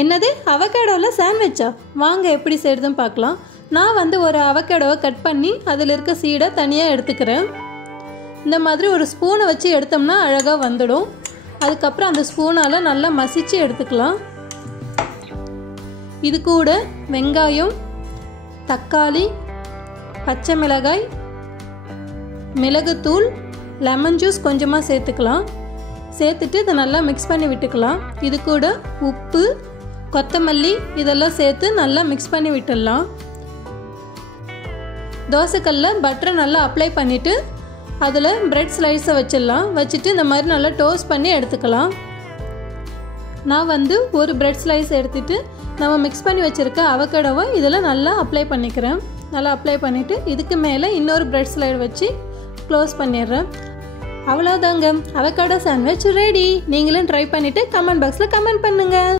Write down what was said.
என்னது அவகேடோவில் சாண்ட்விச்சா? வாங்க எப்படி செய்கிறதுன்னு பார்க்கலாம். நான் ஒரு அவகேடோவை கட் பண்ணி அதில் இருக்க சீடை தனியாக எடுத்துக்கிறேன். இந்த மாதிரி ஒரு ஸ்பூனை வச்சு எடுத்தோம்னா அழகாக வந்துடும். அதுக்கப்புறம் அந்த ஸ்பூனால் நல்லா மசிச்சு எடுத்துக்கலாம். இது கூட வெங்காயம், தக்காளி, பச்சை மிளகாய், மிளகுத்தூள், லெமன் ஜூஸ் கொஞ்சமாக சேர்த்துக்கலாம். சேர்த்துட்டு இதை நல்லா மிக்ஸ் பண்ணி விட்டுக்கலாம். இது கூட உப்பு, கொத்தமல்லி இதெல்லாம் சேர்த்து நல்லா மிக்ஸ் பண்ணி விட்டுடலாம். தோசைக்கல்ல பட்டரை நல்லா அப்ளை பண்ணிவிட்டு அதில் பிரெட் ஸ்லைஸை வச்சிடலாம். வச்சுட்டு இந்த மாதிரி நல்லா டோஸ்ட் பண்ணி எடுத்துக்கலாம். நான் ஒரு பிரெட் ஸ்லைஸ் எடுத்துகிட்டு நம்ம மிக்ஸ் பண்ணி வச்சுருக்க அவகேடோவை இதில் நல்லா அப்ளை பண்ணிக்கிறேன். நல்லா அப்ளை பண்ணிவிட்டு இதுக்கு மேலே இன்னொரு பிரெட் ஸ்லைடு வச்சு க்ளோஸ் பண்ணிடுறேன். அவ்வளோதாங்க, அவகேடோ சாண்ட்விச் ரெடி. நீங்களும் ட்ரை பண்ணிவிட்டு கமெண்ட் பாக்ஸில் கமெண்ட் பண்ணுங்கள்.